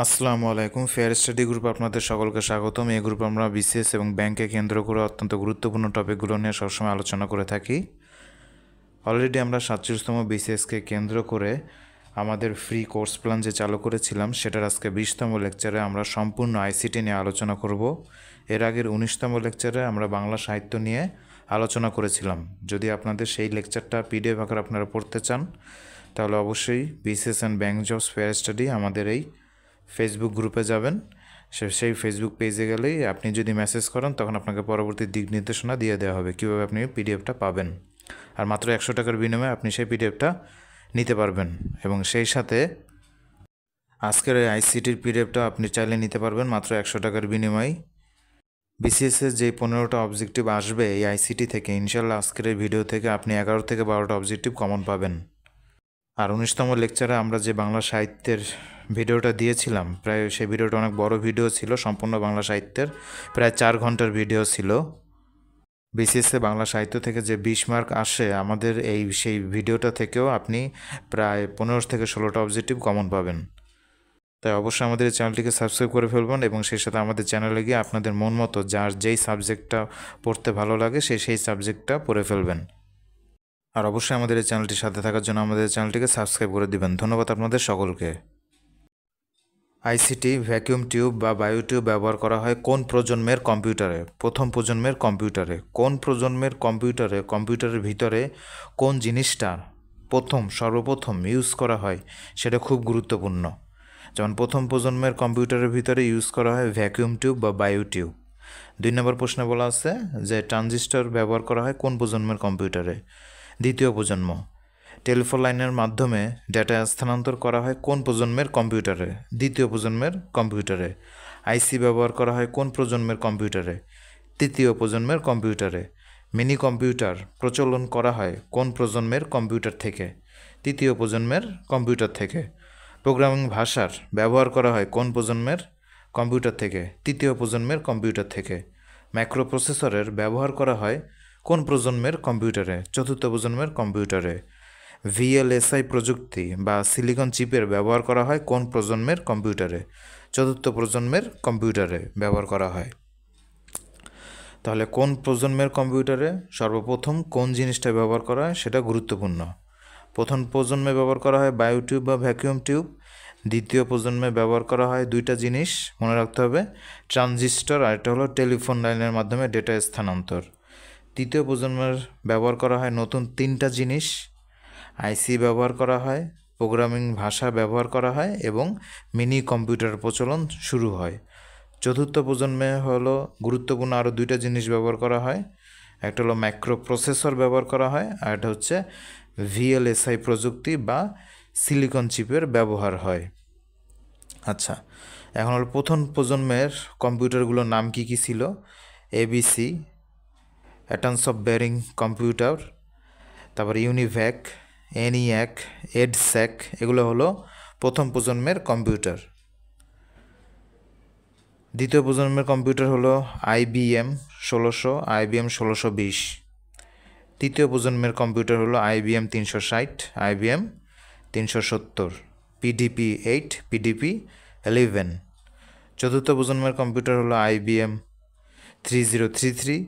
আসসালামু আলাইকুম। Fair study group আপনাদের সকলকে স্বাগতম। এই গ্রুপ আমরা বিসিএস এবং ব্যাংকে কেন্দ্র করে অত্যন্ত গুরুত্বপূর্ণ টপিকগুলো নিয়ে সবসময় আলোচনা করে থাকি। অলরেডি আমরা 47তম বিসিএসকে কেন্দ্র করে আমাদের ফ্রি কোর্স প্ল্যান যে চালু করেছিলাম সেটার আজকে 20তম লেকচারে আমরা সম্পূর্ণ আইসিটি নিয়ে আলোচনা করব। এর আগের 19তম লেকচারে আমরা বাংলা সাহিত্য নিয়ে আলোচনা করেছিলাম। যদি আপনাদের সেই লেকচারটা পিডিএফ আকারে আপনারা পড়তে চান তাহলে অবশ্যই BCS and bank jobs fair study আমাদের এই ফেসবুক গ্রুপে যাবেন। সেই ফেসবুক পেজে গেলেই আপনি যদি মেসেজ করেন তখন আপনাকে পরবর্তী দিক নির্দেশনা দিয়ে দেওয়া হবে কীভাবে আপনি পিডিএফটা পাবেন। আর মাত্র 100 টাকার বিনিময়ে আপনি সেই পিডিএফটা নিতে পারবেন এবং সেই সাথে আজকের এই আইসিটির পিডিএফটা আপনি চাইলে নিতে পারবেন মাত্র 100 টাকার বিনিময়ে। বিসিএসের যে 15টা অবজেক্টিভ আসবে এই আইসিটি থেকে, ইনশাল্লাহ আজকের এই ভিডিও থেকে আপনি 11 থেকে 12টা অবজেক্টিভ কমন পাবেন। আর 19তম লেকচারে আমরা যে বাংলা সাহিত্যের ভিডিওটা দিয়েছিলাম, প্রায় সেই ভিডিওটা অনেক বড় ভিডিও ছিল, সম্পূর্ণ বাংলা সাহিত্যের প্রায় 4 ঘন্টার ভিডিও ছিল। বিসিএসে বাংলা সাহিত্য থেকে যে 20 মার্ক আসে আমাদের সেই ভিডিওটা থেকেও আপনি প্রায় 15 থেকে 16টা অবজেক্টিভ কমন পাবেন। তাই অবশ্যই আমাদের এই চ্যানেলটিকে সাবস্ক্রাইব করে ফেলবেন এবং সেই সাথে আমাদের চ্যানেলে গিয়ে আপনাদের মন মতো যার যেই সাবজেক্টটা পড়তে ভালো লাগে সেই সাবজেক্টটা পড়ে ফেলবেন। আর অবশ্যই আমাদের এই চ্যানেলটির সাথে থাকার জন্য আমাদের চ্যানেলটিকে সাবস্ক্রাইব করে দিবেন। ধন্যবাদ আপনাদের সকলকে। আইসিটি ভ্যাকুয়াম টিউব বা বায়ো টিউব ব্যবহার করা হয় কোন প্রজন্মের কম্পিউটারে? প্রথম প্রজন্মের কম্পিউটারে। কোন প্রজন্মের কম্পিউটারের ভিতরে কোন জিনিসটা সর্বপ্রথম ইউজ করা হয় সেটা খুব গুরুত্বপূর্ণ। যেমন প্রথম প্রজন্মের কম্পিউটারের ভিতরে ইউজ করা হয় ভ্যাকুয়াম টিউব বা বায়ো টিউব। 2 নম্বর প্রশ্নে বলা আছে যে ট্রানজিস্টর ব্যবহার করা হয় কোন প্রজন্মের কম্পিউটারে? দ্বিতীয় প্রজন্ম। টেলিফোন লাইনের মাধ্যমে ডেটা স্থানান্তর করা হয় কোন প্রজন্মের কম্পিউটারে? দ্বিতীয় প্রজন্মের কম্পিউটারে। আইসি ব্যবহার করা হয় কোন প্রজন্মের কম্পিউটারে? তৃতীয় প্রজন্মের কম্পিউটারে। মিনি কম্পিউটার প্রচলন করা হয় কোন প্রজন্মের কম্পিউটার থেকে? তৃতীয় প্রজন্মের কম্পিউটার থেকে। প্রোগ্রামিং ভাষার ব্যবহার করা হয় কোন প্রজন্মের কম্পিউটার থেকে? তৃতীয় প্রজন্মের কম্পিউটার থেকে। মাইক্রোপ্রসেসরের ব্যবহার করা হয় কোন প্রজন্মের কম্পিউটারে? চতুর্থ প্রজন্মের কম্পিউটারে। ভিএলএসআই প্রযুক্তি বা সিলিকন চিপের ব্যবহার করা হয় কোন প্রজন্মের কম্পিউটারে? চতুর্থ প্রজন্মের কম্পিউটারে ব্যবহার করা হয়। তাহলে কোন প্রজন্মের কম্পিউটারে সর্বপ্রথম কোন জিনিসটা ব্যবহার করা হয় সেটা গুরুত্বপূর্ণ। প্রথম প্রজন্মে ব্যবহার করা হয় বায়ো টিউব বা ভ্যাকুয়াম টিউব। দ্বিতীয় প্রজন্মে ব্যবহার করা হয় দুইটা জিনিস মনে রাখতে হবে, ট্রানজিস্টর আর একটা হলো টেলিফোন লাইনের মাধ্যমে ডেটা স্থানান্তর। তৃতীয় প্রজন্মের ব্যবহার করা হয় নতুন 3টা জিনিস, আইসি ব্যবহার করা হয়, প্রোগ্রামিং ভাষা ব্যবহার করা হয় এবং মিনি কম্পিউটার প্রচলন শুরু হয়। চতুর্থ প্রজন্মে হলো গুরুত্বপূর্ণ আরও 2টা জিনিস ব্যবহার করা হয়, একটা হলো মাইক্রো প্রসেসর ব্যবহার করা হয় আর একটা হচ্ছে ভিএলএসআই প্রযুক্তি বা সিলিকন চিপের ব্যবহার হয়। আচ্ছা, এখন হলো প্রথম প্রজন্মের কম্পিউটারগুলোর নাম কি কি ছিল? ABC, Atanasoff Berry computer, তারপর ইউনিভ্যাক, এনিয়াক, এডস্যাক, এগুলো হলো প্রথম প্রজন্মের কম্পিউটার। দ্বিতীয় প্রজন্মের কম্পিউটার হলো আইবিএম 1600, আইবিএম 1620। তৃতীয় প্রজন্মের কম্পিউটার হলো আইবিএম 360, আইবিএম 370, পিডিপি 8, পিডিপি 11। চতুর্থ প্রজন্মের কম্পিউটার হলো আইবিএম 3033,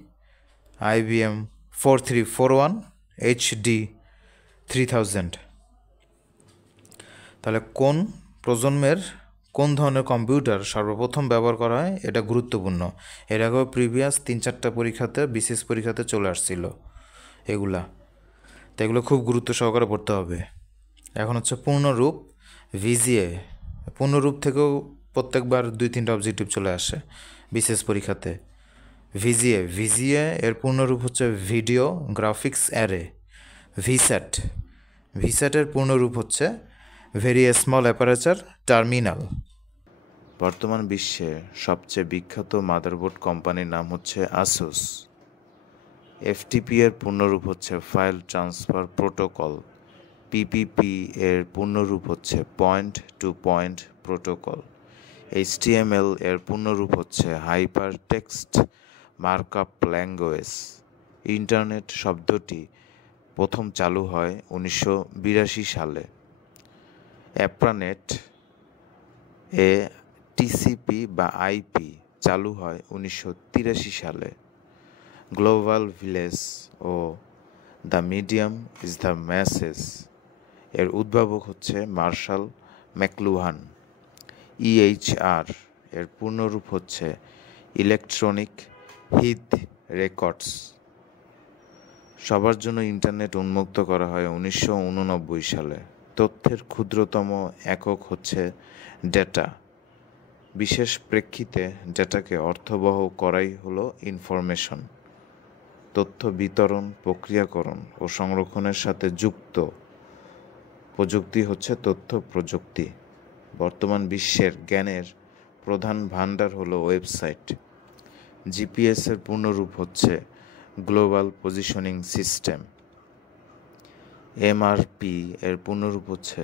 আইবিএম 4341, এইচডি 3000। তাহলে কোন প্রজন্মের কোন ধরনের কম্পিউটার সর্বপ্রথম ব্যবহার করা হয় এটা গুরুত্বপূর্ণ। এর আগেও প্রিভিয়াস 3-4টা পরীক্ষাতে বিশেষ পরীক্ষাতে চলে আসছিল এগুলা, তো এগুলো খুব গুরুত্ব সহকারে পড়তে হবে। এখন হচ্ছে পূর্ণরূপ ভিজিএ। পূর্ণরূপ থেকেও প্রত্যেকবার 2-3টা অবজেক্টিভ চলে আসে বিশেষ পরীক্ষাতে। ভিজিএ এর পূর্ণরূপ হচ্ছে ভিডিও গ্রাফিক্স অ্যারে। ভিস্যাটের পূর্ণরূপ হচ্ছে ভেরি স্মল অ্যাপারেচার টার্মিনাল। বর্তমান বিশ্বে সবচেয়ে বিখ্যাত মাদারবোর্ড কোম্পানির নাম হচ্ছে আসুস। এফটিপি এর পূর্ণরূপ হচ্ছে ফাইল ট্রান্সফার প্রোটোকল। পিপিপি এর পূর্ণরূপ হচ্ছে point to point protocol. HTML এর পূর্ণরূপ হচ্ছে hyper text markup language. Internet শব্দটি প্রথম চালু হয় 1982 সালে। অ্যাপ্রানেট এ টিসিপি বা আইপি চালু হয় 1983 সালে। গ্লোবাল ভিলেজ ও the medium is the message এর উদ্ভাবক হচ্ছে মার্শাল ম্যাকলুহান। ইএইচআর এর পূর্ণরূপ হচ্ছে ইলেকট্রনিক হিথ রেকর্ডস। সবার জন্য ইন্টারনেট উন্মুক্ত করা হয় 1989 সালে। তথ্যের ক্ষুদ্রতম একক হচ্ছে ডেটা। বিশেষ প্রেক্ষিতে ডেটাকে অর্থবহ করাই হলো ইনফরমেশন। তথ্য বিতরণ, প্রক্রিয়াকরণ ও সংরক্ষণের সাথে যুক্ত প্রযুক্তি হচ্ছে তথ্য প্রযুক্তি। বর্তমান বিশ্বের জ্ঞানের প্রধান ভাণ্ডার হলো ওয়েবসাইট। জিপিএসের পূর্ণরূপ হচ্ছে গ্লোবাল পজিশনিং সিস্টেম। এমআরপি এর পূর্ণরূপ হচ্ছে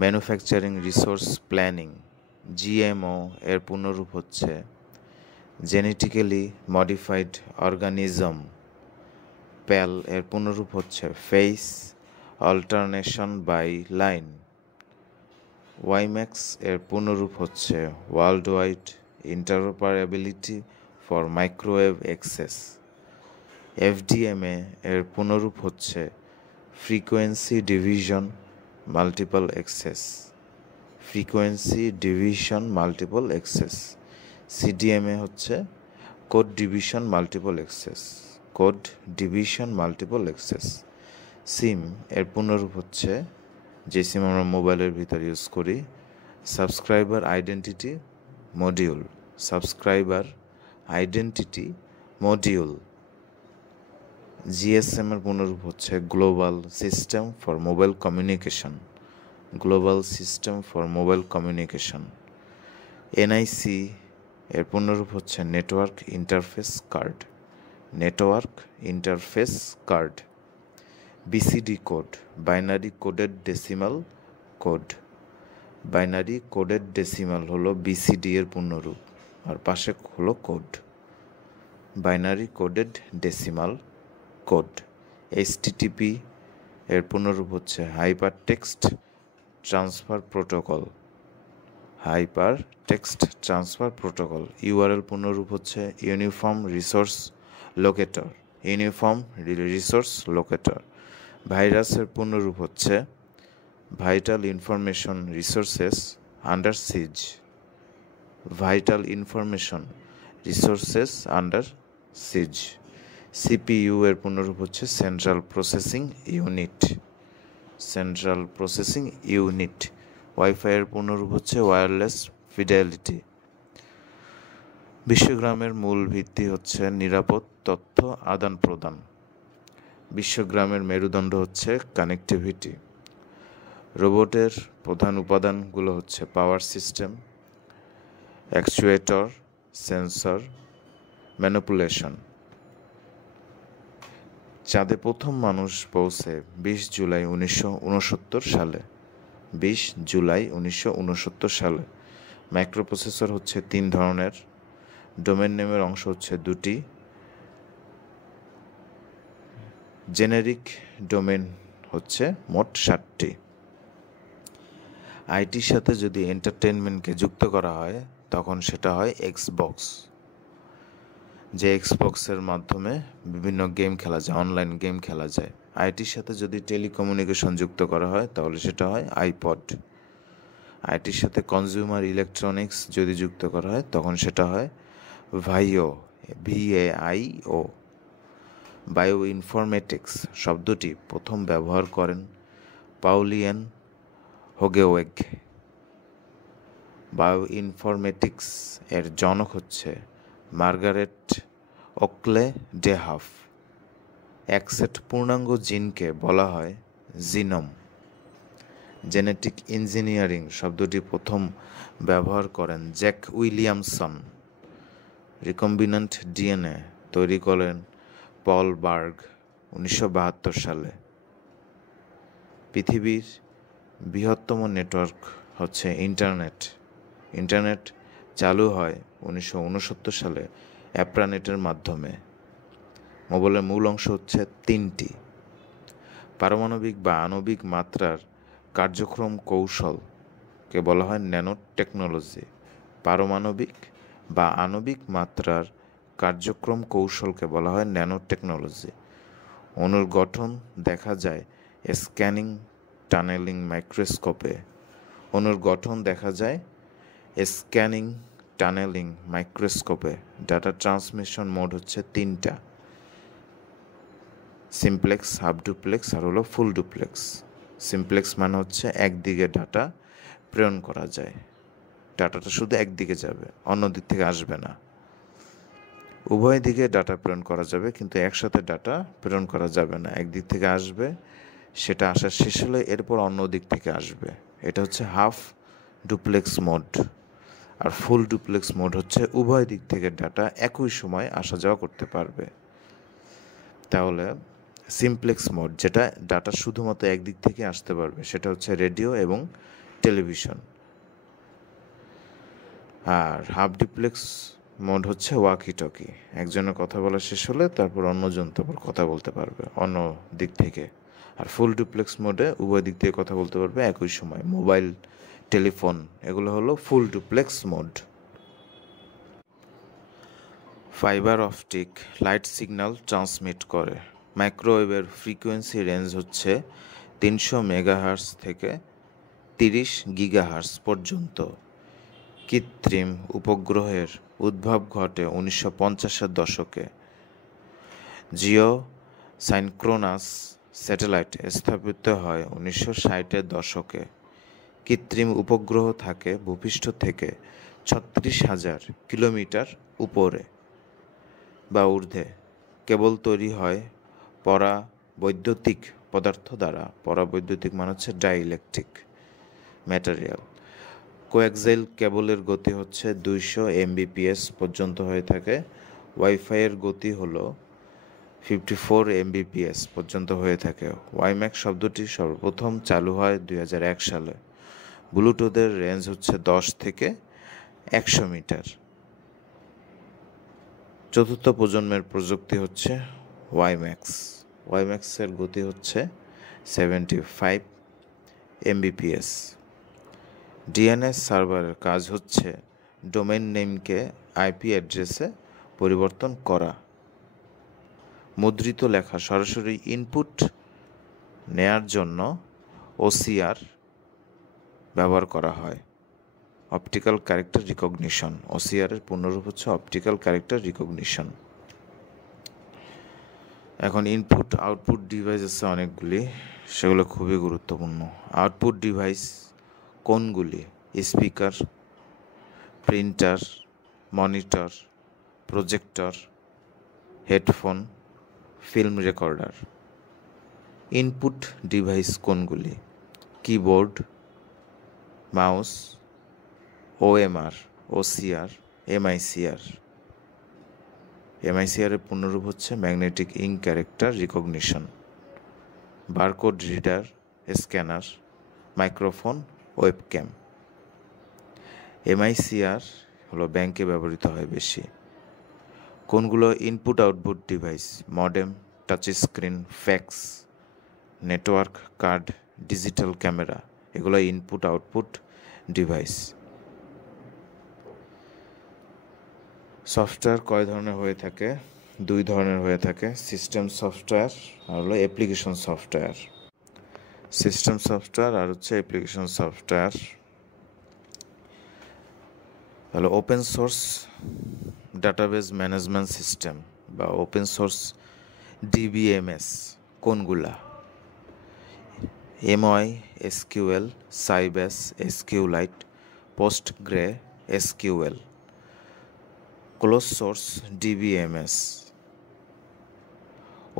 ম্যানুফ্যাকচারিং রিসোর্স প্ল্যানিং। জিএমও এর পূর্ণরূপ হচ্ছে জেনেটিক্যালি মডিফাইড অর্গানিজম। প্যাল এর পূর্ণরূপ হচ্ছে phase alternation by line. WiMAX এর পূর্ণরূপ হচ্ছে world wide interoperability for microwave access. FDMA এর পূর্ণরূপ হচ্ছে frequency division multiple access. Frequency division multiple access. CDMA হচ্ছে code division multiple access. Code division multiple access. SIM এর পূর্ণরূপ হচ্ছে যে সিম আমরা মোবাইলের ভিতর ইউজ করি, subscriber identity module. Subscriber identity module. GSM এর পূর্ণরূপ হচ্ছে global system for mobile communication. Global system for mobile communication. NIC এর পূর্ণরূপ হচ্ছে network interface card. Network interface card. BCD code, binary coded decimal code. Binary coded decimal হলো BCD এর পূর্ণরূপ, আর পাশে হলো code. Binary coded decimal code. HTTP এর পূর্ণরূপ হচ্ছে hyper text transfer protocol. Hyper text transfer protocol. URL পূর্ণরূপ হচ্ছে uniform resource locator. Uniform resource locator. ভাইরাসের পূর্ণরূপ হচ্ছে ভাইটাল ইনফরমেশন রিসোর্সেস আন্ডার সিজ। ভাইটাল ইনফরমেশন রিসোর্সেস আন্ডার সিজ। সিপিইউ এর পূর্ণরূপ হচ্ছে central processing unit. Central processing unit. Wifi এর পূর্ণরূপ হচ্ছে ওয়্যারলেস ফিডেলিটি। বিশ্বগ্রামের মূল ভিত্তি হচ্ছে নিরাপদ তথ্য আদান প্রদান। বিশ্বগ্রামের মেরুদণ্ড হচ্ছে কানেক্টিভিটি। রোবটের প্রধান উপাদানগুলো হচ্ছে power system, actuator, sensor, manipulation. চাঁদে প্রথম মানুষ পৌঁছে 20 জুলাই 1969 সালে। 20 জুলাই 1969 সালে। মাইক্রোপ্রসেসর হচ্ছে 3 ধরনের। ডোমেন নেমের অংশ হচ্ছে 2টি। জেনেরিক ডোমেন হচ্ছে মোট 7টি। আইটির সাথে যদি এন্টারটেনমেন্টকে যুক্ত করা হয় তখন সেটা হয় এক্সবক্স। যে এক্সবক্সের মাধ্যমে বিভিন্ন গেম খেলা যায়, অনলাইন গেম খেলা যায়। আইটির সাথে যদি টেলিকমিউনিকেশন যুক্ত করা হয় তাহলে সেটা হয় আইপড। আইটির সাথে কনজিউমার ইলেকট্রনিক্স যদি যুক্ত করা হয় তখন সেটা হয় ভাইও, VAIO। বায়ো ইনফরমেটিক্স শব্দটি প্রথম ব্যবহার করেন পাউলিয়ান হোগেওয়েগ। বায়ো ইনফরমেটিক্স এর জনক হচ্ছে মার্গারেট ওকলে ডে হাফ। এক সেট পূর্ণাঙ্গ জিনকে বলা হয় জিনোম। জেনেটিক ইঞ্জিনিয়ারিং শব্দটি প্রথম ব্যবহার করেন জ্যাক উইলিয়ামসন। রিকম্বিনেন্ট ডিএনএ তৈরি করেন পল বার্গ 1972 সালে। পৃথিবীর বৃহত্তম নেটওয়ার্ক হচ্ছে ইন্টারনেট। ইন্টারনেট চালু হয় 1969 সালে অ্যাপ্রানেটের মাধ্যমে। মোবাইলের মূল অংশ হচ্ছে 3টি। পারমাণবিক বা আণবিক মাত্রার কার্যক্রম কৌশল কৌশলকে বলা হয় ন্যানো টেকনোলজি। পারমাণবিক বা আণবিক মাত্রার কার্যক্রম কৌশলকে বলা হয় ন্যানো টেকনোলজি। অণুর গঠন দেখা যায় স্ক্যানিং টানেলিং মাইক্রোস্কোপে। অণুর গঠন দেখা যায় স্ক্যানিং টানেলিং মাইক্রোস্কোপে। ডাটা ট্রান্সমিশন মোড হচ্ছে 3টা, সিমপ্লেক্স, হাফ ডুপ্লেক্স আর হলো ফুল ডুপ্লেক্স। সিমপ্লেক্স মানে হচ্ছে একদিকে ডাটা প্রেরণ করা যায়, ডাটাটা শুধু একদিকে যাবে, অন্য দিক থেকে আসবে না। উভয় দিকে ডাটা প্রেরণ করা যাবে, কিন্তু একসাথে ডাটা প্রেরণ করা যাবে না। একদিক থেকে আসবে, সেটা আসা শেষ হলে এরপর অন্য দিক থেকে আসবে। এটা হচ্ছে হাফ ডুপ্লেক্স মোড। আর ফুল ডুপ্লেক্স মোড হচ্ছে উভয় দিক থেকে ডাটা একই সময় আসা যাওয়া করতে পারবে। তাহলে সিমপ্লেক্স মোড, যেটা ডাটা শুধুমাত্র একদিক থেকে আসতে পারবে, সেটা হচ্ছে রেডিও এবং টেলিভিশন। আর হাফ ডুপ্লেক্স মোড হচ্ছে ওয়াকি টকি, একজনের কথা বলা শেষ হলে তারপর অন্যজন তারপর কথা বলতে পারবে অন্য দিক থেকে। আর ফুল ডুপ্লেক্স মোডে উভয় দিক থেকে কথা বলতে পারবে একই সময়, মোবাইল, টেলিফোন, এগুলো হলো full duplex mode. Fibre optic light signal transmit করে। মাইক্রোওয়েভের ফ্রিকোয়েন্সি রেঞ্জ হচ্ছে 300 মেগাহার্টজ থেকে 30 গিগাহার্টজ পর্যন্ত। কৃত্রিম উপগ্রহের উদ্ভব ঘটে 1950-এর দশকে। জিও সাইনক্রোনাস স্যাটেলাইট স্থাপিত হয় 1960-এর দশকে। কৃত্রিম উপগ্রহ থাকে ভূপৃষ্ঠ থেকে 36,000 কিলোমিটার উপরে বা ঊর্ধ্বে। কেবল তৈরি হয় পরাবৈদ্যুতিক পদার্থ দ্বারা। পরাবৈদ্যুতিক মানে হচ্ছে ডাইইলেকট্রিক ম্যাটেরিয়াল। কোয়াক্সাইল কেবলের গতি হচ্ছে 200 Mbps পর্যন্ত হয়ে থাকে। ওয়াইফাইয়ের গতি হলো 54 Mbps পর্যন্ত হয়ে থাকে। ওয়াইম্যাক শব্দটি সর্বপ্রথম চালু হয় 2001 সালে। ব্লুটুথের রেঞ্জ হচ্ছে 10 থেকে 100 মিটার। চতুর্থ প্রজন্মের প্রযুক্তি হচ্ছে ওয়াইম্যাক্স। ওয়াইম্যাক্সের গতি হচ্ছে 75 Mbps। ডিএনএস সার্ভারের কাজ হচ্ছে ডোমেইন নেমকে আইপি অ্যাড্রেসে পরিবর্তন করা। মুদ্রিত লেখা সরাসরি ইনপুট নেয়ার জন্য ওসিআর ব্যবহার করা হয়, অপটিক্যাল ক্যারেক্টার রিকগনিশন। ওসিআরের পূর্ণরূপ হচ্ছে অপটিক্যাল ক্যারেক্টার রিকগনিশন। এখন ইনপুট আউটপুট ডিভাইস আছে অনেকগুলি, সেগুলো খুবই গুরুত্বপূর্ণ। আউটপুট ডিভাইস কোনগুলি? Speaker, printer, monitor, projector, headphone, film recorder. Input device কোনগুলি? Keyboard, mouse, OMR, OCR, MICR. MICR এর পূর্ণরূপ হচ্ছে magnetic ink character recognition. Barcode reader, scanner, microphone, webcam. MICR হলো ব্যাংকে ব্যবহৃত হয় বেশি। কোনগুলো input output device? Modem, touch screen, fax, network card, digital camera, এগুলো ইনপুট আউটপুট ডিভাইস। সফটওয়্যার কয় ধরনের হয়ে থাকে? 2 ধরনের হয়ে থাকে, সিস্টেম সফটওয়্যার আর হলো অ্যাপ্লিকেশন সফটওয়্যার। সিস্টেম সফটওয়্যার আর হচ্ছে অ্যাপ্লিকেশন সফটওয়্যার। তাহলে open source database management system বা ওপেন সোর্স ডিবিএমএস কোনগুলা? MY SQL, Sybase, SQLite, PostgreSQL. Close source DBMS.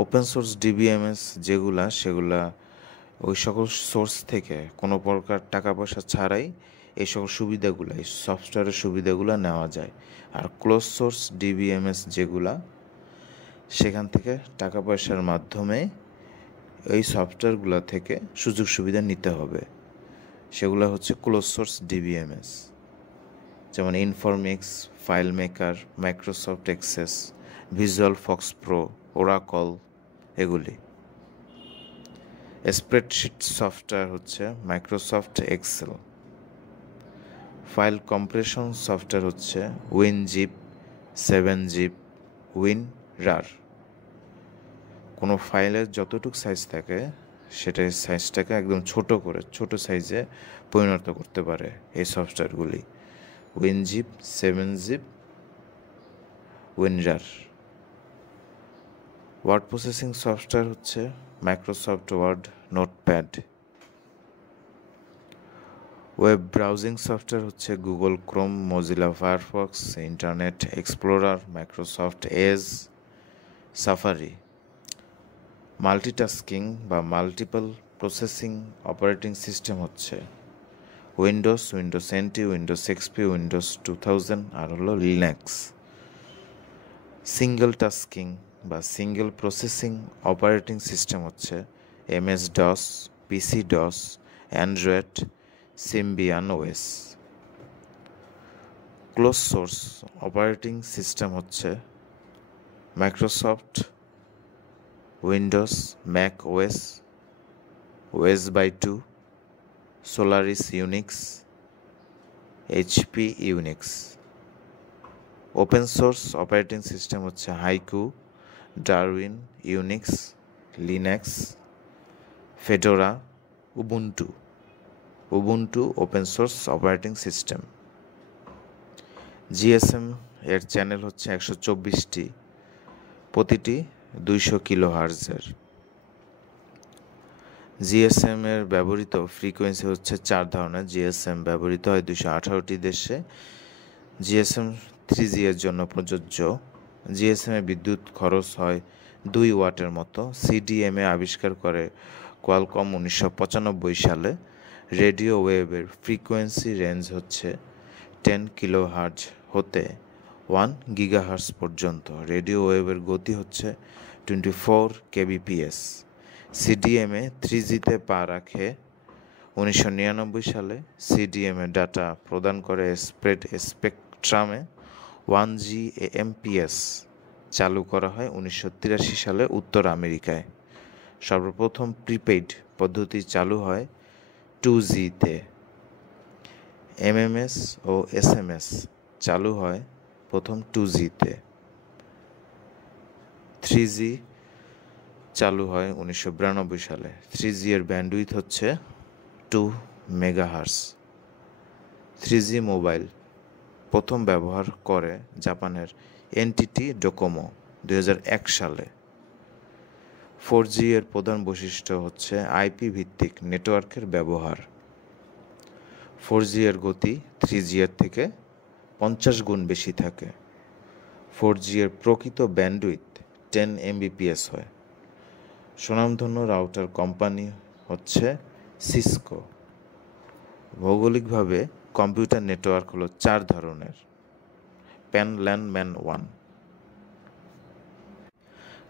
Open source DBMS যেগুলা, সেগুলা ওই সকল সোর্স থেকে কোনো প্রকার টাকা পয়সা ছাড়াই এই সকল সুবিধাগুলো, এই সফটওয়্যারের সুবিধাগুলো নেওয়া যায়। আর ক্লোজ সোর্স ডিবিএমএস যেগুলা, সেখান থেকে টাকা পয়সার মাধ্যমে এই সফটওয়্যারগুলো থেকে সুযোগ সুবিধা নিতে হবে। সেগুলো হচ্ছে ক্লোজ সোর্স ডিবিএমএস, যেমন Informix, FileMaker, Microsoft Access, visual FoxPro, Oracle, এগুলি। স্প্রেডশিট সফটওয়্যার হচ্ছে Microsoft Excel. File compression software হচ্ছে উইনজিপ, 7zip, উইনরার। কোনো ফাইলের যতটুকু সাইজ থাকে সেটার সাইজটাকে একদম ছোট সাইজে পরিণত করতে পারে এই সফটওয়্যারগুলি। WinZip, 7zip, WinRAR. Word processing software হচ্ছে Microsoft Word, Notepad. Web browsing software হচ্ছে Google Chrome, Mozilla Firefox, Internet Explorer, Microsoft Edge, Safari. Multitasking বা মাল্টিপল প্রসেসিং অপারেটিং সিস্টেম হচ্ছে Windows, Windows NT, Windows XP, Windows 2000 আর হলো Linux. Single tasking বা single processing operating system হচ্ছে MS-DOS, PC-DOS, Android, Symbian OS। Close source operating system হচ্ছে Microsoft Windows, Mac OS, OS by 2, Solaris Unix, HP Unix. Open source operating system হচ্ছে Haiku, Darwin, Unix, Linux, Fedora, Ubuntu. Ubuntu open source operating system. GSM এর channel হচ্ছে 124টি, প্রতিটি 200 কিলোহার্টজের। GSM এর ব্যবহৃত frequency হচ্ছে 4 ধরনের। GSM ব্যবহৃত হয় 218টি দেশে। GSM 3G এর জন্য প্রযোজ্য। GSM এ বিদ্যুৎ খরচ হয় 2 ওয়াটের মতো। CDMA আবিষ্কার করে কোয়ালকম 1995 সালে। রেডিও ওয়েভের ফ্রিকোয়েন্সি রেঞ্জ হচ্ছে 10 কিলোহার্টজ হতে 1 গিগাহার্টজ পর্যন্ত। রেডিও ওয়েভের গতি হচ্ছে 24 kbps। CDMA 3Gতে পা রাখে 1999 সালে। CDMA ডাটা প্রদান করে স্পেকট্রামে 1G AMPS চালু করা হয় 1983 সালে উত্তর আমেরিকায়। সর্বপ্রথম প্রিপেইড পদ্ধতি চালু হয় 2Gতে। MMS ও SMS চালু হয় প্রথম 2Gতে। 3G চালু হয় 1992 সালে। 3G এর ব্যান্ডউইথ হচ্ছে 2 মেগাহার্টজ। 3G মোবাইল প্রথম ব্যবহার করে জাপানের NTT ডোকোমো 2001 সালে। 4G এর প্রধান বৈশিষ্ট্য হচ্ছে IP ভিত্তিক নেটওয়ার্কের ব্যবহার। 4G এর গতি 3G এর থেকে 50 গুণ বেশি থাকে। 4G এর প্রকৃত ব্যান্ডউইথ 10 Mbps হয়। স্বনামধন্য রাউটার কোম্পানি হচ্ছে সিসকো। ভৌগোলিকভাবে কম্পিউটার নেটওয়ার্ক হলো 4 ধরনের। Pan, LAN, man 1।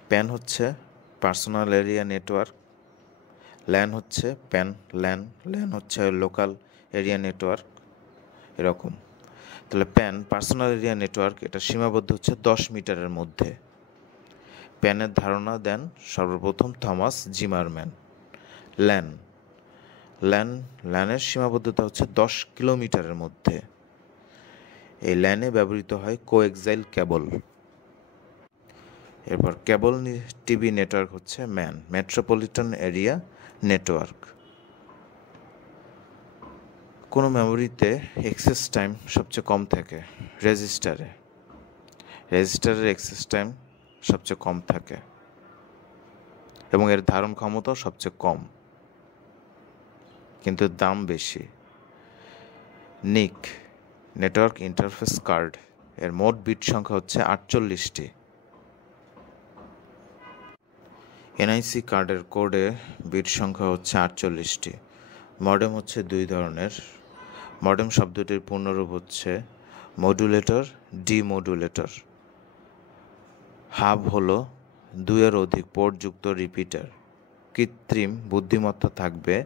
প্যান হচ্ছে পার্সোনাল এরিয়া নেটওয়ার্ক। ল্যান হচ্ছে প্যান, ল্যান হচ্ছে লোকাল এরিয়া নেটওয়ার্ক, এরকম। তাহলে প্যান পার্সোনাল এরিয়া নেটওয়ার্ক, এটা সীমাবদ্ধ হচ্ছে 10 মিটারের মধ্যে। প্যানের ধারণা দেন সর্বপ্রথম থমাস জিমারম্যান। ল্যানের সীমাবদ্ধতা হচ্ছে 10 কিলোমিটারের মধ্যে। এই ল্যানে ব্যবহৃত হয় কোএক্সাইল কেবল। এরপর কেবল টিভি নেটওয়ার্ক হচ্ছে ম্যান, মেট্রোপলিটন এরিয়া নেটওয়ার্ক। কোনো মেমোরিতে অ্যাক্সেস টাইম সবচেয়ে কম থাকে রেজিস্টারের অ্যাক্সেস টাইম সবচেয়ে কম থাকে এবং এর ধারণ ক্ষমতাও সবচেয়ে কম, কিন্তু দাম বেশি। নিক, নেটওয়ার্ক ইন্টারফেস কার্ড, এর মোট বিট সংখ্যা হচ্ছে 48টি। NIC কার্ডের কোডে বিট সংখ্যা হচ্ছে 48টি। মডেম হচ্ছে 2 ধরনের। মডেম শব্দটির পূর্ণরূপ হচ্ছে মডুলেটর, ডিমডুলেটর। হাব হলো 2-এর অধিক পোর্টযুক্ত রিপিটার। কৃত্রিম বুদ্ধিমত্তা থাকবে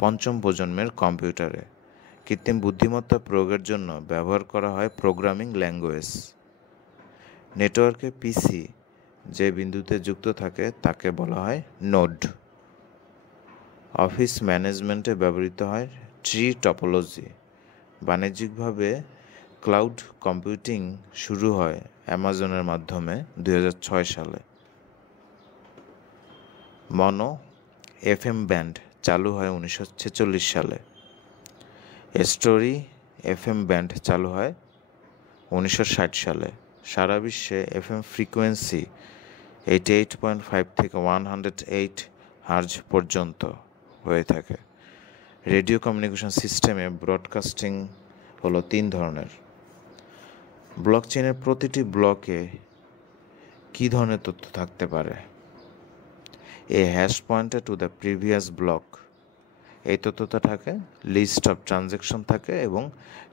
5ম প্রজন্মের কম্পিউটারে। কৃত্রিম বুদ্ধিমত্তা প্রয়োগের জন্য ব্যবহার করা হয় প্রোগ্রামিং ল্যাঙ্গুয়েজ। নেটওয়ার্কে পিসি যে বিন্দুতে যুক্ত থাকে তাকে বলা হয় নোড। অফিস ম্যানেজমেন্টে ব্যবহৃত হয় ট্রি টপোলজি। বাণিজ্যিকভাবে ক্লাউড কম্পিউটিং শুরু হয় অ্যামাজনের মাধ্যমে 2006 সালে। মনো এফএম ব্যান্ড চালু হয় 1946 সালে। স্টোরি এফএম ব্যান্ড চালু হয় 1960 সালে। সারা বিশ্বে এফএম ফ্রিকোয়েন্সি 88.5 থেকে 108 হার্জ পর্যন্ত হয়ে থাকে। রেডিও কমিউনিকেশন সিস্টেমে ব্রডকাস্টিং হলো 3 ধরনের। ব্লকচেনের প্রতিটি ব্লকে কী ধরনের তথ্য থাকতে পারে? A hash pointer to the previous block, এই তথ্যটা থাকে। লিস্ট অফ ট্রানজ্যাকশন থাকে এবং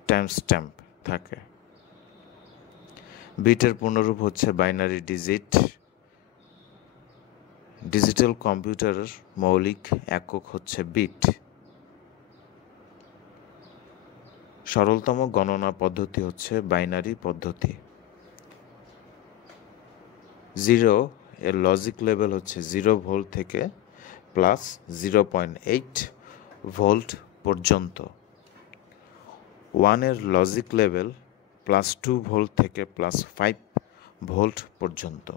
টাইম স্ট্যাম্প থাকে। বিটের পূর্ণরূপ হচ্ছে বাইনারি ডিজিট। ডিজিটাল কম্পিউটারের মৌলিক একক হচ্ছে বিট। সরলতম গণনা পদ্ধতি হচ্ছে বাইনারি পদ্ধতি। 0 এর লজিক লেভেল হচ্ছে 0 ভোল্ট থেকে প্লাস 0.8 ভোল্ট পর্যন্ত। 1 এর লজিক লেভেল প্লাস 2 ভোল্ট থেকে প্লাস 5 ভোল্ট পর্যন্ত।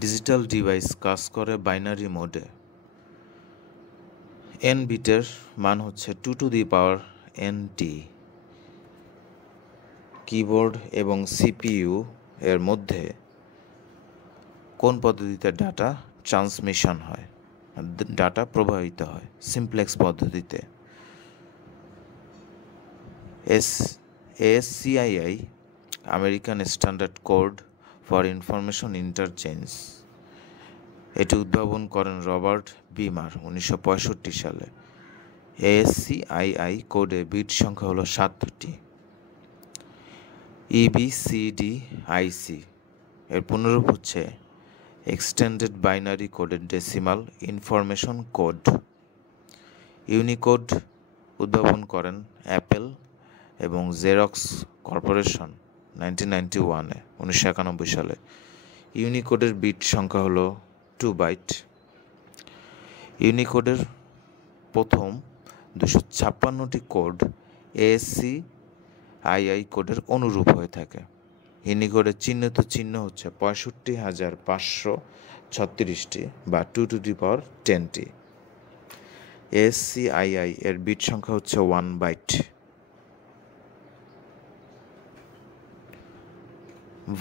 ডিজিটাল ডিভাইস কাজ করে বাইনারি মোডে। n বিটের মান হচ্ছে 2 to the power nt। Keyboard এবং সিপিইউ এর মধ্যে কোন পদ্ধতিতে ডাটা ট্রান্সমিশন হয়, ডাটা প্রবাহিত হয়? সিমপ্লেক্স পদ্ধতিতে। ASCII American standard code for information interchange, এটি উদ্ভাবন করেন রবার্ট বিমার 1965 সালে। ASCII কোডে বিট সংখ্যা হলো 7টি। EBCDIC এর পুনরূপ হচ্ছে extended binary coded decimal information code. Unicode উদ্ভাবন করেন অ্যাপেল এবং জেরক্স কর্পোরেশন 1991 সালে। ইউনিকোডের বিট সংখ্যা হলো 2 বাইট। ইউনিকোডের প্রথম 256টি কোড ASCII কোডের অনুরূপ হয়ে থাকে। ইউনিকোডের চিহ্নিত চিহ্ন হচ্ছে 65,536টি বা 2 টু দি পাওয়ার 10টি। ASCII এর বিট সংখ্যা হচ্ছে 1 বাইট।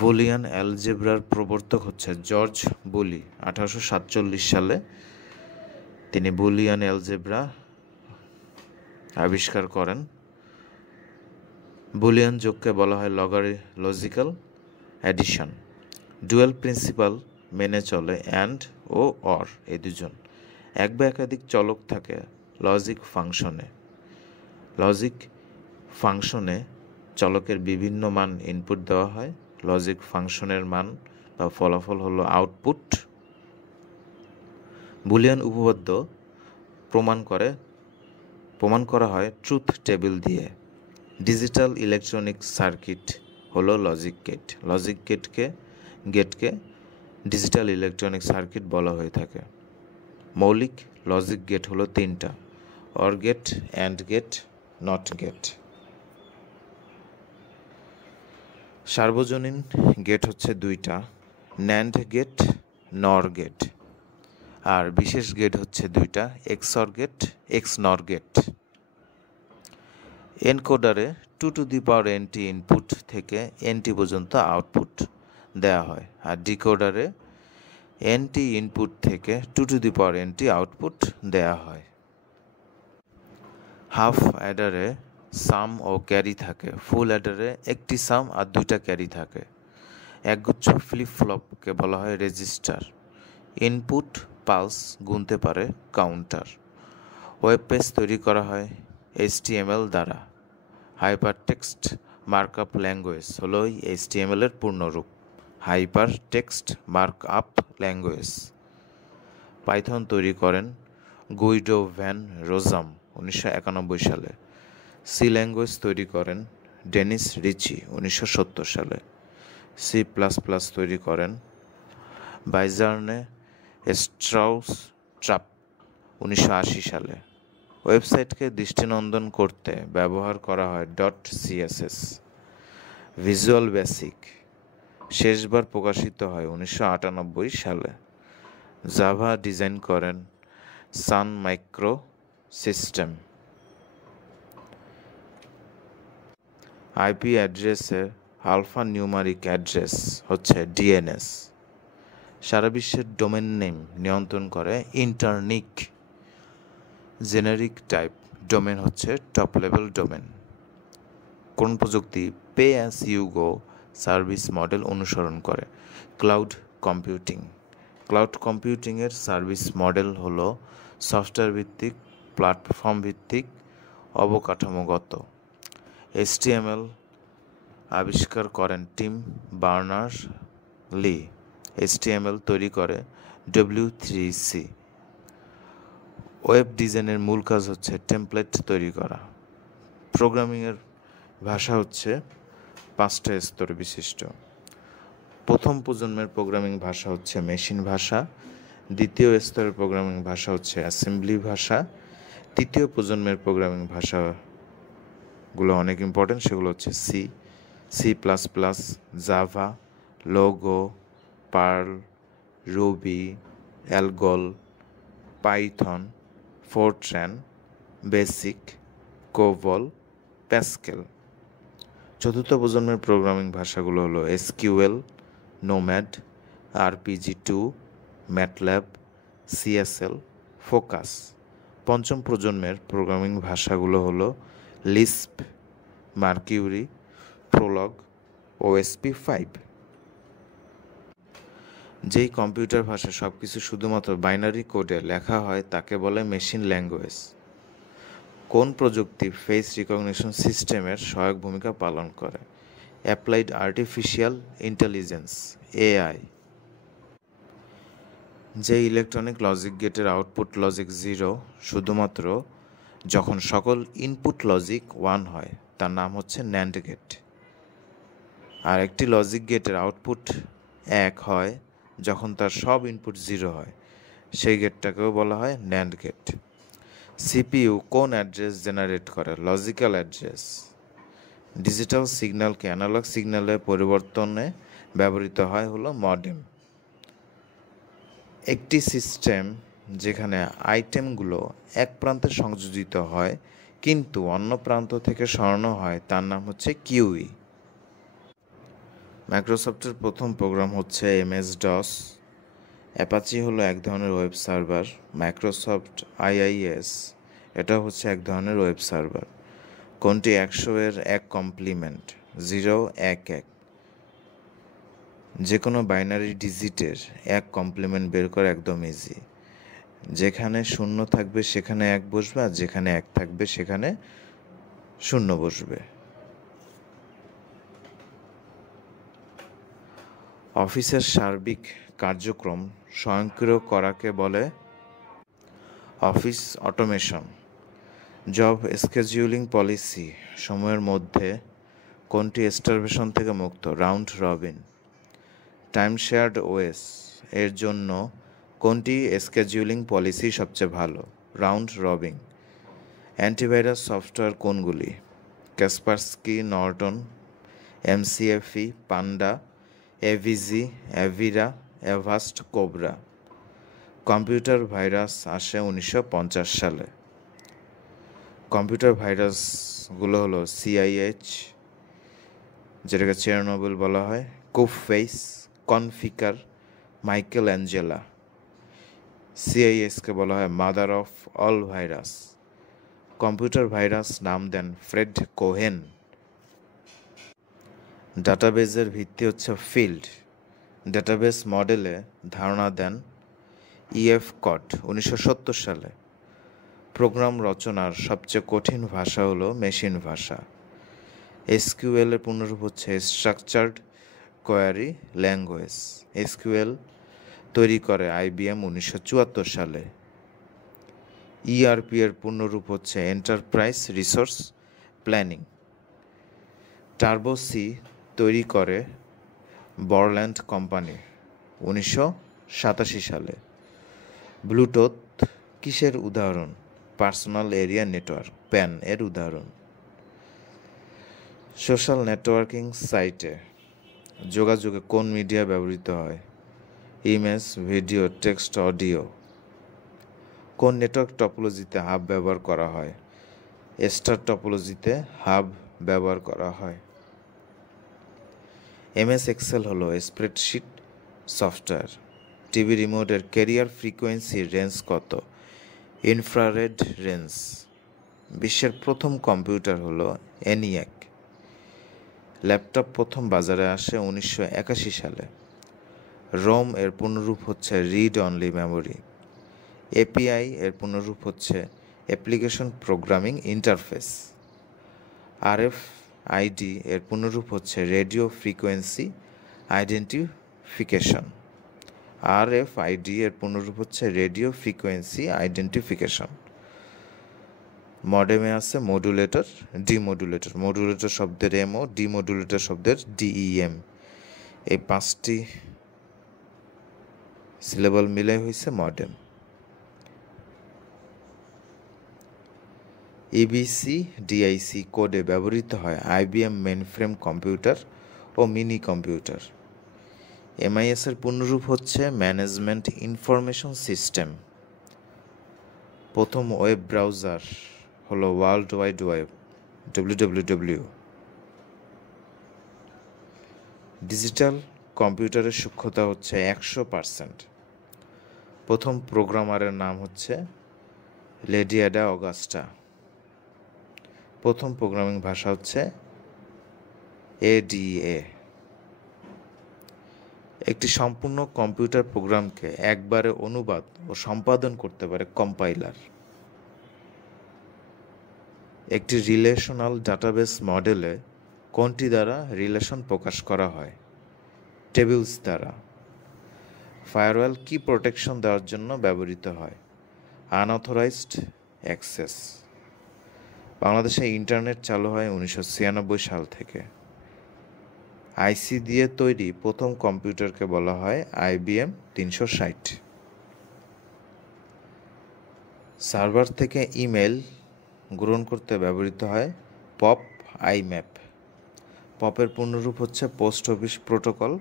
বুলিয়ান অ্যালজেব্রার প্রবর্তক হচ্ছে জর্জ বুলি। 1847 সালে তিনি বুলিয়ান অ্যালজেব্রা আবিষ্কার করেন। বুলিয়ান যোগকে বলা হয় লজিক্যাল অ্যাডিশন। ডুয়েল প্রিন্সিপাল মেনে চলে অ্যান্ড ও অর, এই দুজন। এক বা একাধিক চলক থাকে লজিক ফাংশনে। লজিক ফাংশনে চলকের বিভিন্ন মান ইনপুট দেওয়া হয়। লজিক ফাংশনের মান বা ফলাফল হলো আউটপুট। বুলিয়ান উপপাদ্য প্রমাণ করা হয় ট্রুথ টেবিল দিয়ে। ডিজিটাল ইলেকট্রনিক সার্কিট হলো লজিক গেট। লজিক গেটকে ডিজিটাল ইলেকট্রনিক সার্কিট বলা হয়ে থাকে। মৌলিক লজিক গেট হলো 3টা: OR gate, AND gate, NOT gate. সার্বজনীন গেট হচ্ছে 2টা: ন্যান্ড গেট, নর গেট। আর বিশেষ গেট হচ্ছে 2টা: এক্সঅর গেট, এক্সনর গেট। এনকোডারে 2 to the power nt input থেকে nt পর্যন্ত আউটপুট দেওয়া হয়। আর ডিকোডারে nt ইনপুট থেকে 2 to the power nt output দেওয়া হয়। হাফ অ্যাডারে সাম ও ক্যারি থাকে। ফুল অ্যাডারে একটি সাম আর 2টা ক্যারি থাকে। একগুচ্ছ ফ্লিপ ফ্লপকে বলা হয় রেজিস্টার। ইনপুট পালস গুনতে পারে কাউন্টার। ওয়েব পেজ তৈরি করা হয় HTML দ্বারা। হাইপার টেক্সট মার্কআপ ল্যাঙ্গুয়েজ হলো HTML এর পূর্ণরূপ। Hyper text markup language. Python তৈরি করেন গুইডো ভ্যান রোজাম 1991 সালে। সি ল্যাঙ্গুয়েজ তৈরি করেন ডেনিস রিচি 1970 সালে। C++ তৈরি করেন বাইজার্নে স্ট্রাউস ট্রাপ 1980 সালে। ওয়েবসাইটকে দৃষ্টিনন্দন করতে ব্যবহার করা হয় .css। ভিজুয়াল বেসিক শেষবার প্রকাশিত হয় 1998 সালে। জাভা ডিজাইন করেন সান মাইক্রো সিস্টেম। আইপি অ্যাড্রেসের আলফা নিউমারিক অ্যাড্রেস হচ্ছে ডিএনএস। সারা বিশ্বের ডোমেন নেম নিয়ন্ত্রণ করে ইন্টারনিক। জেনারিক টাইপ ডোমেন হচ্ছে টপ লেভেল ডোমেন। কোন প্রযুক্তি pay as you go service model অনুসরণ করে? Cloud computing. ক্লাউড কম্পিউটিংয়ের সার্ভিস মডেল হলো সফটওয়্যার ভিত্তিক, প্ল্যাটফর্ম ভিত্তিক, অবকাঠামোগত। HTML আবিষ্কার করেন টিম বার্নার্স-লি। HTML তৈরি করে W3C। ওয়েব ডিজাইনের মূল কাজ হচ্ছে টেমপ্লেট তৈরি করা। প্রোগ্রামিংয়ের ভাষা হচ্ছে 5টা স্তর বিশিষ্ট। প্রথম প্রজন্মের প্রোগ্রামিং ভাষা হচ্ছে মেশিন ভাষা। দ্বিতীয় স্তরের প্রোগ্রামিং ভাষা হচ্ছে অ্যাসেম্বলি ভাষা। তৃতীয় প্রজন্মের প্রোগ্রামিং ভাষাগুলো অনেক ইম্পর্টেন্ট, সেগুলো হচ্ছে C++, Java, Logo, Perl, Ruby, ALGOL, Python, FORTRAN, BASIC, COBOL, Pascal. চতুর্থ প্রজন্মের প্রোগ্রামিং ভাষাগুলো হলো SQL, Nomad, RPG2, MATLAB, CSL, FOCUS. পঞ্চম প্রজন্মের প্রোগ্রামিং ভাষাগুলো হলো লিস্প, মার্কিউরি, প্রোলগ, OSP5। যেই কম্পিউটার ভাষা সব কিছু শুধুমাত্র বাইনারি কোডে লেখা হয় তাকে বলে মেশিন ল্যাঙ্গুয়েজ। কোন প্রযুক্তি ফেস রিকগনিশন সিস্টেমের সহায়ক ভূমিকা পালন করে? Applied artificial intelligence, AI। যে ইলেকট্রনিক লজিক গেটের আউটপুট লজিক 0 শুধুমাত্র যখন সকল ইনপুট লজিক 1 হয় তার নাম হচ্ছে ন্যান্ড গেট। আর একটি লজিক গেটের আউটপুট 1 হয় যখন তার সব ইনপুট 0 হয়, সেই গেটটাকেও বলা হয় ন্যান্ড গেট। CPU কোন অ্যাড্রেস জেনারেট করে? Logical address. ডিজিটাল সিগন্যালকে অ্যানালগ সিগন্যালে পরিবর্তনে ব্যবহৃত হয় হলো মডেম। একটি সিস্টেম যেখানে আইটেমগুলো এক প্রান্তে সংযোজিত হয় কিন্তু অন্য প্রান্ত থেকে সরানো হয় তার নাম হচ্ছে কিউই। মাইক্রোসফটের প্রথম প্রোগ্রাম হচ্ছে MS-DOS। অ্যাপাচি হলো এক ধরনের ওয়েব সার্ভার। মাইক্রোসফট IIS এটা হচ্ছে এক ধরনের ওয়েব সার্ভার। কোনটি 100-এর এক কমপ্লিমেন্ট? 0, 1, 1। যে কোনো বাইনারি ডিজিটের এক কমপ্লিমেন্ট বের করা একদম ইজি। যেখানে 0 থাকবে সেখানে 1 বসবে, আর যেখানে 1 থাকবে সেখানে 0 বসবে। অফিসের সার্বিক কার্যক্রম স্বয়ংক্রিয় করাকে বলে office automation. Job scheduling policy সময়ের মধ্যে কোনটি স্টারভেশন থেকে মুক্ত? Round robin. Time shared OS এর জন্য কোনটি স্কেজিউলিং পলিসি সবচেয়ে ভালো? Round robin. অ্যান্টিভাইরাস সফটওয়্যার কোনগুলি? কাসপারস্কি, নর্টন, McAfee, পান্ডা, AVG, Avira, Avast, cobra. Computer virus আসে 1950 সালে। কম্পিউটার ভাইরাসগুলো হলো CIH, যেটাকে চেরনোবিল বলা হয়, কুফফেইস, কনফিকার, মাইকেল অ্যাঞ্জেলা। CISকে বলা হয় mother of all virus. Computer virus নাম দেন ফ্রেড কোহেন। ডাটাবেজের ভিত্তি হচ্ছে ফিল্ড। ডাটাবেস মডেলে ধারণা দেন EF কট 1970 সালে। প্রোগ্রাম রচনার সবচেয়ে কঠিন ভাষা হলো মেশিন ভাষা। SQL এর পূর্ণরূপ হচ্ছে স্ট্রাকচার্ড কোয়ারি ল্যাঙ্গুয়েজ। SQL তৈরি করে IBM 1974 সালে। ERP এর পূর্ণরূপ হচ্ছে enterprise resource planning. Turbo C তৈরি করে বরল্যান্ড কোম্পানি 1987 সালে। ব্লুটুথ কিসের উদাহরণ? পার্সোনাল এরিয়া নেটওয়ার্ক প্যান এর উদাহরণ। সোশ্যাল নেটওয়ার্কিং সাইটে যোগাযোগে কোন মিডিয়া ব্যবহৃত হয়? Image, video, text, audio. কোন নেটওয়ার্ক টপোলজিতে হাব ব্যবহার করা হয়? স্টার টপোলজিতে হাব ব্যবহার করা হয়। এমএস এক্সেল হলো স্প্রেডশিট সফটওয়্যার। টিভি রিমোটের ক্যারিয়ার ফ্রিকোয়েন্সির রেঞ্জ কত? Infrared range. বিশ্বের প্রথম কম্পিউটার হলো ENIAC। ল্যাপটপ প্রথম বাজারে আসে 1981 সালে। রোম এর পূর্ণরূপ হচ্ছে রিড অনলি মেমোরি। এপিআই এর পূর্ণরূপ হচ্ছে অ্যাপ্লিকেশন প্রোগ্রামিং ইন্টারফেস। আরএফআইডি এর পূর্ণরূপ হচ্ছে রেডিও ফ্রিকোয়েন্সি আইডেন্টিফিকেশন। আরএফআইডি এর পূর্ণরূপ হচ্ছে রেডিও ফ্রিকোয়েন্সি আইডেন্টিফিকেশন। মডেমে আছে মডুলেটর, ডিমডুলেটর। মডুলেটর শব্দের এমও, ডিমডুলেটর শব্দের ডিইএম। এই 5টি সিলেবল মিলে হয়েছে মডেম। ইবিসি ডিআইসি কোডে ব্যবহৃত হয় আইবিএম মেইনফ্রেম কম্পিউটার ও মিনি কম্পিউটার। এমআইএস এর পূর্ণরূপ হচ্ছে ম্যানেজমেন্ট ইনফরমেশন সিস্টেম। প্রথম ওয়েব ব্রাউজার হলো world wide web, WWW। Digital কম্পিউটারের সূক্ষ্মতা হচ্ছে 100%। প্রথম প্রোগ্রামারের নাম হচ্ছে লেডি অ্যাডা অগাস্টা। প্রথম প্রোগ্রামিং ভাষা হচ্ছে ADA। একটি সম্পূর্ণ কম্পিউটার প্রোগ্রামকে একবারে অনুবাদ ও সম্পাদন করতে পারে কম্পাইলার। একটি রিলেশনাল ডাটাবেস মডেলে কোনটি দ্বারা রিলেশন প্রকাশ করা হয়? টেবিলস দ্বারা। ফায়ারওয়াল কি প্রোটেকশন দেওয়ার জন্য ব্যবহৃত হয়? Unauthorised access. বাংলাদেশে ইন্টারনেট চালু হয় 1996 সাল থেকে। আইসি দিয়ে তৈরি প্রথম কম্পিউটারকে বলা হয় IBM 360। সার্ভার থেকে ইমেল গ্রহণ করতে ব্যবহৃত হয় পপ আইম্যাপ। পপের পূর্ণরূপ হচ্ছে পোস্ট অফিস প্রোটোকল।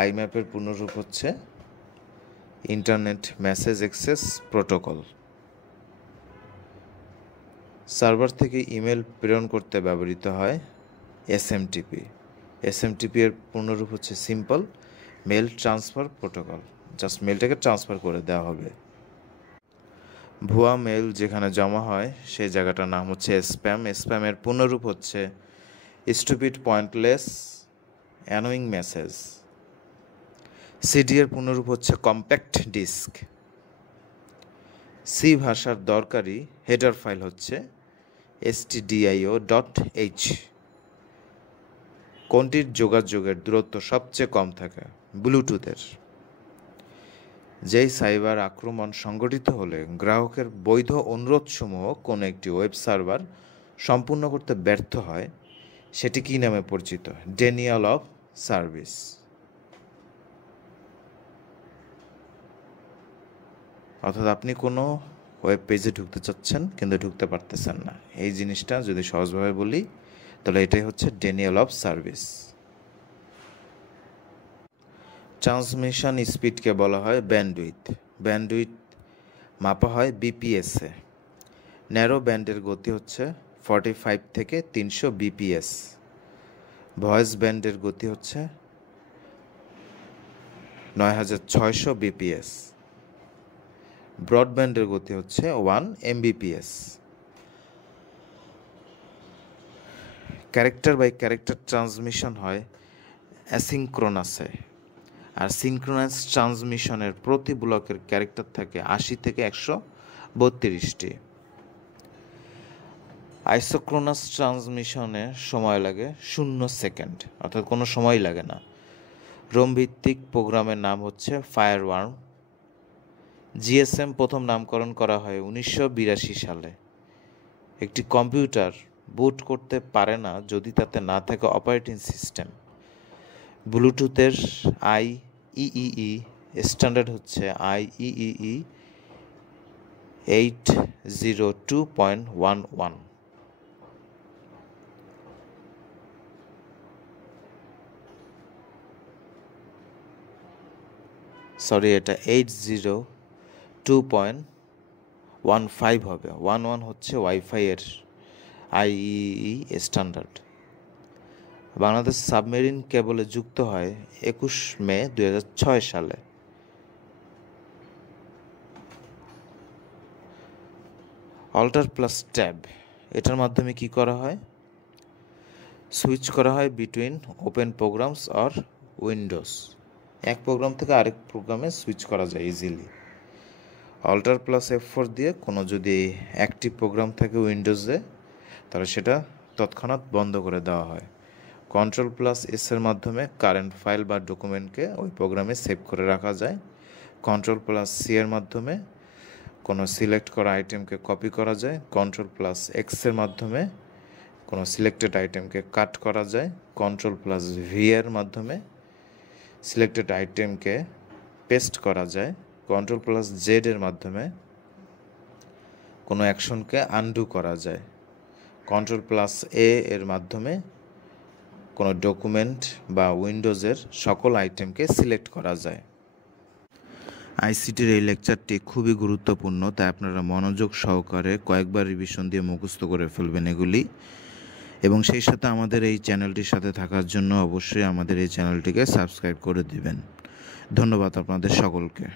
আইম্যাপের পূর্ণরূপ হচ্ছে internet message access protocol. Server থেকে ইমেল প্রেরণ করতে ব্যবহৃত হয় SMTP। SMTP এর পূর্ণরূপ হচ্ছে simple mail transfer protocol. Just মেলটাকে ট্রান্সফার করে দেওয়া হবে। ভুয়া মেল যেখানে জমা হয় সেই জায়গাটার নাম হচ্ছে স্প্যাম। স্প্যামের পূর্ণরূপ হচ্ছে stupid pointless annoying message. CD এর পূর্ণরূপ হচ্ছে কম্প্যাক্ট ডিস্ক। সি ভাষার দরকারি হেডার ফাইল হচ্ছে stdio.h। কোনটির যোগাযোগের দূরত্ব সবচেয়ে কম থাকে? ব্লুটুথের। যেই সাইবার আক্রমণ সংঘটিত হলে গ্রাহকের বৈধ অনুরোধসমূহ কোনো একটি ওয়েব সার্ভার সম্পূর্ণ করতে ব্যর্থ হয় সেটি কী নামে পরিচিত? Daniel of service. অর্থাৎ আপনি কোনো ওয়েব পেজে ঢুকতে চাচ্ছেন কিন্তু ঢুকতে পারতেছেন না, এই জিনিসটা যদি সহজভাবে বলি তাহলে এটাই হচ্ছে ডেনিয়াল অফ সার্ভিস। ট্রান্সমিশন স্পিডকে বলা হয় ব্যান্ডউইথ। ব্যান্ডউইথ মাপা হয় বিপিএসে। ন্যারো ব্যান্ডের গতি হচ্ছে 45 থেকে 300 BPS। ভয়েস ব্যান্ডের গতি হচ্ছে 9600 BPS। ব্রডব্যান্ডের গতি হচ্ছে 1 Mbps। Character by character transmission হয় অ্যাসিনক্রোনাসে। আর সিনক্রোনাস ট্রান্সমিশনের প্রতি ব্লকের ক্যারেক্টার থাকে 80 থেকে 132টি। আইসোক্রোনাস ট্রান্সমিশনে সময় লাগে 0 সেকেন্ড, অর্থাৎ কোনো সময় লাগে না। রোম ভিত্তিক প্রোগ্রামের নাম হচ্ছে ফায়ারওয়ার্ম। GSM প্রথম নামকরণ করা হয় 1982 সালে। একটি কম্পিউটার বুট করতে পারে না যদি তাতে না থাকে অপারেটিং সিস্টেম। ব্লুটুথের IEEE স্ট্যান্ডার্ড হচ্ছে IEEE 802.11। সরি, এটা 802.15 হবে। 11 হচ্ছে ওয়াইফাই এর IEEE স্ট্যান্ডার্ড। বাংলাদেশ সাবমেরিন কেবলে যুক্ত হয় 21 মে 2006 সালে। অল্টার প্লাস ট্যাব, এটার মাধ্যমে কি করা হয়? সুইচ করা হয় between open programs are Windows. এক প্রোগ্রাম থেকে আরেক প্রোগ্রামে সুইচ করা যায় ইজিলি। অল্টার প্লাস F4 দিয়ে কোনো যদি অ্যাক্টিভ প্রোগ্রাম থাকে উইন্ডোজে, তাহলে সেটা তৎক্ষণাৎ বন্ধ করে দেওয়া হয়। কন্ট্রোল প্লাস S এর মাধ্যমে কারেন্ট ফাইল বা ডকুমেন্টকে ওই প্রোগ্রামে সেভ করে রাখা যায়। কন্ট্রোল প্লাস C এর মাধ্যমে কোনো সিলেক্ট করা আইটেমকে কপি করা যায়। কন্ট্রোল প্লাস X এর মাধ্যমে কোনো সিলেক্টেড আইটেমকে কাট করা যায়। কন্ট্রোল প্লাস V এর মাধ্যমে সিলেক্টেড আইটেমকে পেস্ট করা যায়। কন্ট্রোল প্লাস Z এর মাধ্যমে কোনো অ্যাকশনকে আনডু করা যায়। কন্ট্রোল প্লাস A এর মাধ্যমে কোনো ডকুমেন্ট বা উইন্ডোজের সকল আইটেমকে সিলেক্ট করা যায়। আইসিটির এই লেকচারটি খুবই গুরুত্বপূর্ণ, তাই আপনারা মনোযোগ সহকারে কয়েকবার রিভিশন দিয়ে মুখস্থ করে ফেলবেন এগুলি। এবং সেই সাথে আমাদের এই চ্যানেলটির সাথে থাকার জন্য অবশ্যই আমাদের এই চ্যানেলটিকে সাবস্ক্রাইব করে দিবেন। ধন্যবাদ আপনাদের সকলকে।